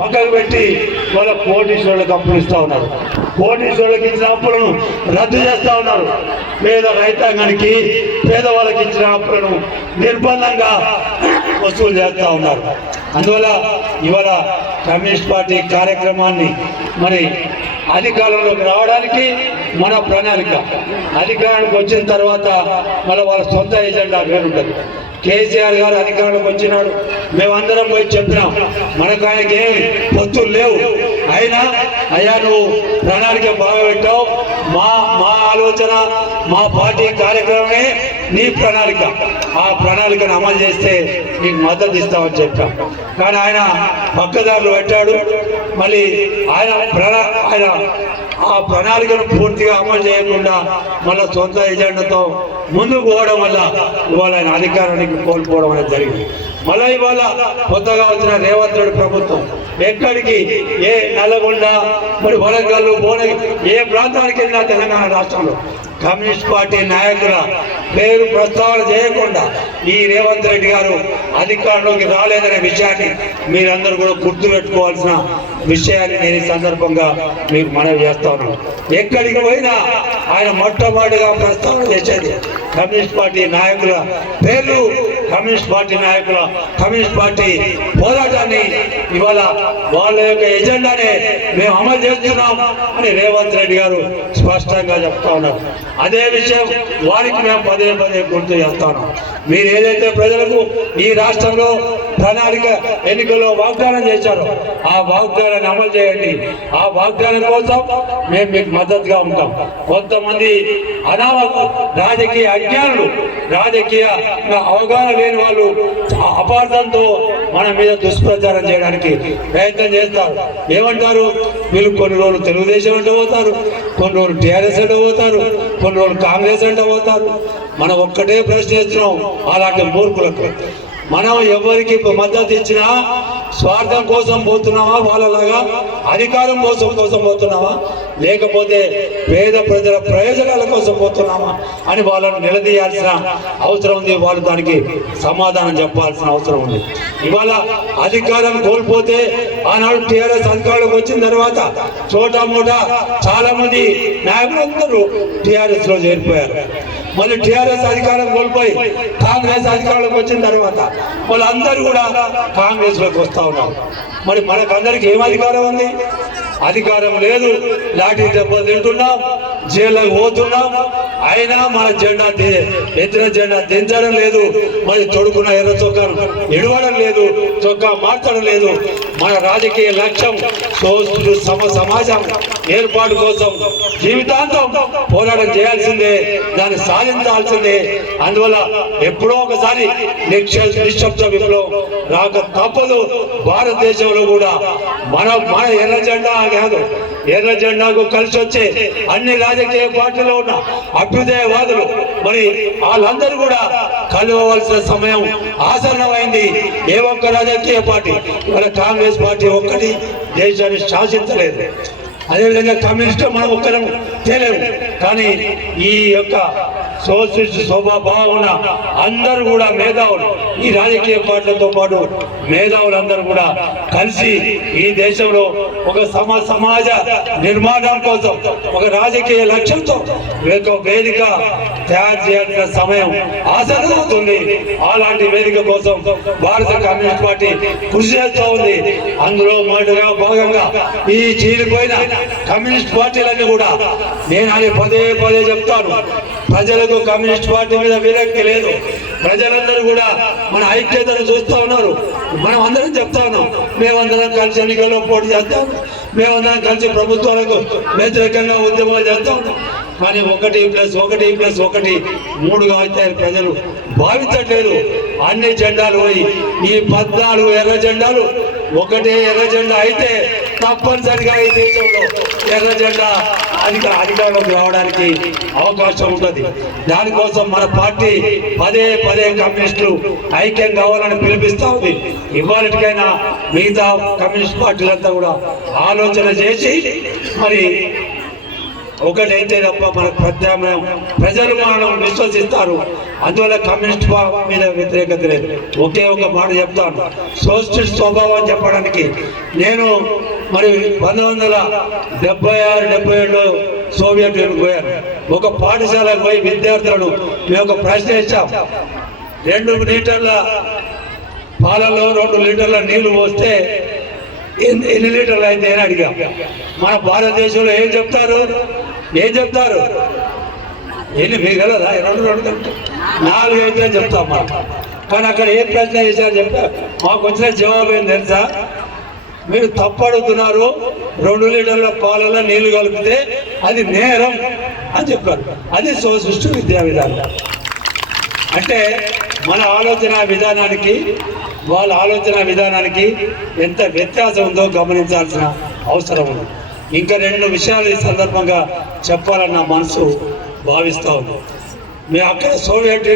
పక్కకు పెట్టి వాళ్ళ కోటీశ్వరులకు అప్పులు ఇస్తా ఉన్నారు. కోటీశ్వరులకు ఇచ్చిన అప్పులను రద్దు చేస్తా ఉన్నారు. పేద రైతాంగానికి పేదవాళ్ళకి ఇచ్చిన అప్పులను నిర్బంధంగా వసూలు చేస్తా ఉన్నారు. అందువల్ల ఇవాళ కమ్యూనిస్ట్ పార్టీ కార్యక్రమాన్ని మరి అధికారంలోకి రావడానికి మన ప్రణాళిక. అధికారానికి వచ్చిన తర్వాత మళ్ళీ వాళ్ళ సొంత ఎజెండా వేరుంటుంది. కేసీఆర్ గారు అధికారంలోకి వచ్చినాడు. మేమందరం పోయి చెప్పినాం మనకు ఆయనకి ఏమి పొత్తులు లేవు. అయినా అయ్యా నువ్వు ప్రణాళిక బాగా పెట్టావు. మా మా ఆలోచన మా పార్టీ కార్యక్రమమే నీ ప్రణాళిక. ఆ ప్రణాళికను అమలు చేస్తే నీకు మద్దతు ఇస్తామని చెప్పాం. కానీ ఆయన పక్కదారులు పెట్టాడు. మళ్ళీ ఆయన ప్రణా ఆయన ఆ ప్రణాళికను పూర్తిగా అమలు చేయకుండా మన సొంత ఎజెండాతో ముందుకు పోవడం వల్ల ఇవాళ ఆయన అధికారానికి కోల్పోవడం అనేది జరిగింది. మళ్ళీ ఇవాళ కొత్తగా వచ్చిన రేవంత్ రెడ్డి ప్రభుత్వం ఎక్కడికి ఏ నల్లగొండ మరి వరంగల్ భువనగిరి ఏ ప్రాంతానికి వెళ్ళినా తెలంగాణ రాష్ట్రంలో కమ్యూనిస్ట్ పార్టీ నాయకుల పేరు ప్రస్తావన చేయకుండా ఈ రేవంత్ రెడ్డి గారు అధికారంలోకి రాలేదనే విషయాన్ని మీరందరూ కూడా గుర్తుపెట్టుకోవాల్సిన విషయాన్ని నేను ఈ సందర్భంగా మీకు మనవి చేస్తా ఉన్నాను. ఎక్కడికి పోయినా ఆయన మొట్టమొదటిగా ప్రస్తావన చేసేది కమ్యూనిస్ట్ పార్టీ నాయకుల పేర్లు కమ్యూనిస్ట్ పార్టీ నాయకుల కమ్యూనిస్ట్ పార్టీ పోరాటాన్ని ఇవాళ వాళ్ళ యొక్క ఎజెండానే మేము అమలు చేస్తున్నాం అని రేవంత్ రెడ్డి గారు స్పష్టంగా చెప్తా ఉన్నారు. అదే విషయం వారికి మేము పదే పదే గుర్తు చేస్తాను మీరు ఏదైతే ప్రజలకు ఈ రాష్ట్రంలో ప్రణాళిక ఎన్నికల్లో వాగ్దానం చేశారో ఆ వాగ్దానాన్ని అమలు చేయండి. ఆ వాగ్దానం కోసం మేము మీకు మద్దతుగా ఉంటాం. కొంతమంది అనామక రాజకీయ అజ్ఞానులు రాజకీయ అవగాహన లేని వాళ్ళు అపార్థంతో మన మీద దుష్ప్రచారం చేయడానికి ప్రయత్నం చేస్తారు. ఏమంటారు? వీళ్ళు కొన్ని రోజులు తెలుగుదేశం అంటే పోతారు కొన్ని రోజులు టీఆర్ఎస్ అంటే పోతారు కొన్ని రోజులు కాంగ్రెస్ అంటే పోతారు. మనం ఒక్కటే ప్రశ్నిస్తున్నాం అలాంటి మూర్ఖులకు. మనం ఎవరికి మద్దతు ఇచ్చినా స్వార్థం కోసం పోతున్నామా వాళ్ళలాగా అధికారం కోసం కోసం పోతున్నామా లేకపోతే పేద ప్రజల ప్రయోజనాల కోసం పోతున్నామా అని వాళ్ళను నిలదీయాల్సిన అవసరం ఉంది. వాళ్ళు దానికి సమాధానం చెప్పాల్సిన అవసరం ఉంది. ఇవాళ అధికారం కోల్పోతే ఆనాడు టీఆర్ఎస్ అధికారంలోకి వచ్చిన తర్వాత చోటా మోటా చాలా మంది నాయకులందరూ టీఆర్ఎస్లో చేరిపోయారు. మళ్ళీ టీఆర్ఎస్ అధికారం కోల్పోయి కాంగ్రెస్ అధికారంలోకి వచ్చిన తర్వాత వాళ్ళందరూ కూడా కాంగ్రెస్లోకి వస్తా ఉన్నారు. మరి మనకందరికి ఏం అధికారం ఉంది? అధికారం లేదు లాఠీ దెబ్బలు తింటున్నాం జైళ్ళకు పోతున్నాం అయినా మన జెండా ఎత్తిన జెండా దించడం లేదు. మరి తొడుకున్న ఎర్ర చొక్కాను ఎడవడం లేదు. చొక్కా మార్చడం లేదు. మన రాజకీయ లక్ష్యం సోదరులు సమ సమాజం ఏర్పాటు కోసం జీవితాంతం పోరాటం చేయాల్సిందే. దాన్ని సాధించాల్సిందే. అందువల్ల ఎప్పుడో ఒకసారి నిక్ష- నిశ్శబ్ద విప్లవం రాక తప్పదు. భారతదేశంలో కూడా మన మన ఎర్ర జెండా కాదు. ఎర్ర జెండాకు కలిసి వచ్చే అన్ని రాజకీయ పార్టీలో ఉన్న అభ్యుదయవాదులు మరి వాళ్ళందరూ కూడా కలవవలసిన సమయం ఆసన్నమైంది. ఏ ఒక్క రాజకీయ పార్టీ మన కాంగ్రెస్ పార్టీ ఒక్కటి దేశాన్ని శాసించలేదు. అదేవిధంగా కమ్యూనిస్ట్ మనం ఒక్కరం తేలేము కానీ ఈ యొక్క సోషలిస్ట్ స్వభావం బాగున్న అందరూ కూడా మేధావులు. ఈ రాజకీయ పార్టీలతో పాటు మేధావులందరూ కూడా కలిసి ఈ దేశంలో ఒక సమ సమాజ నిర్మాణం కోసం ఒక రాజకీయ లక్ష్యంతో ఒక వేదిక తయారు చేయాల్సిన సమయం ఆసన్నమవుతుంది అలాంటి వేదిక కోసం భారత కమ్యూనిస్ట్ పార్టీ కృషి చేస్తూ ఉంది. అందులో మాటగా భాగంగా ఈ చీలిపోయిన కమ్యూనిస్ట్ పార్టీలన్నీ కూడా నేను అని పదే పదే చెప్తాను. ప్రజలకు కమ్యూనిస్ట్ పార్టీ మీద విరక్తి లేదు. ప్రజలందరూ కూడా మన ఐక్యతను చూస్తా ఉన్నారు. మనం అందరం చెప్తా ఉన్నాం. మేమందరం కలిసి ఎన్నికల్లో పోటీ చేస్తాం. మేమందరం కలిసి ప్రభుత్వాలకు వ్యతిరేకంగా ఉద్యమాలు చేస్తాం. కానీ ఒకటి ప్లస్ ఒకటి ప్లస్ ఒకటి మూడుగా అయితే ప్రజలు భావించట్లేదు. అన్ని జెండాలు పోయి ఈ పద్నాలుగు ఎర్ర జెండాలు ఒకటే ఎర్ర జెండా అయితే తప్పనిసరిగా ఈ దేశంలో ఎర్ర జెండా అధిక అధికారంలోకి రావడానికి అవకాశం ఉంటుంది. దానికోసం మన పార్టీ పదే పదే కమ్యూనిస్టులు ఐక్యం కావాలని పిలిపిస్తా ఉంది. ఇవాళకైనా మిగతా కమ్యూనిస్ట్ పార్టీలంతా కూడా ఆలోచన చేసి మరి ఒకటైతే తప్ప మనకు ప్రత్యామ్నాయం ప్రజలు మనం విశ్వసిస్తారు. అందువల్ల కమ్యూనిస్ట్ భావం మీద వ్యతిరేకత లేదు. ఒకే ఒక మాట చెప్తాను. సోషలిస్ట్ స్వభావం చెప్పడానికి నేను మరి పంతొమ్మిది వందల డెబ్బై ఆరు డెబ్బై ఏడులో సోవియట్ యూనియన్ పోయారు ఒక పాఠశాలకు పోయి విద్యార్థులను మేము ఒక ప్రశ్న ఇచ్చాం రెండు లీటర్ల పాలలో రెండు లీటర్ల నీళ్ళు పోస్తే ఎన్ని ఎన్ని లీటర్లు అయితే అని అడిగాం. మన భారతదేశంలో ఏం చెప్తారు? ఏం చెప్తారు? ఎన్ని కదా రెండు రెండు నాలుగు అయితే చెప్తాం మనం. కానీ అక్కడ ఏ ప్రశ్న చేశారు చెప్తే మాకు వచ్చిన జవాబు ఏం తెలుసా? మీరు తప్పడుతున్నారు రెండు లీటర్ల పాలలో నీళ్ళు కలిపితే అది నేరం అని చెప్పారు. అది సోసృష్టి విద్యా విధానం. అంటే మన ఆలోచన విధానానికి వాళ్ళ ఆలోచన విధానానికి ఎంత వ్యత్యాసం ఉందో గమనించాల్సిన అవసరం ఉంది. ఇంకా రెండు విషయాలు ఈ సందర్భంగా చెప్పాలని నా మనసు భావిస్తా ఉంది. మేము అక్కడ సోవియట్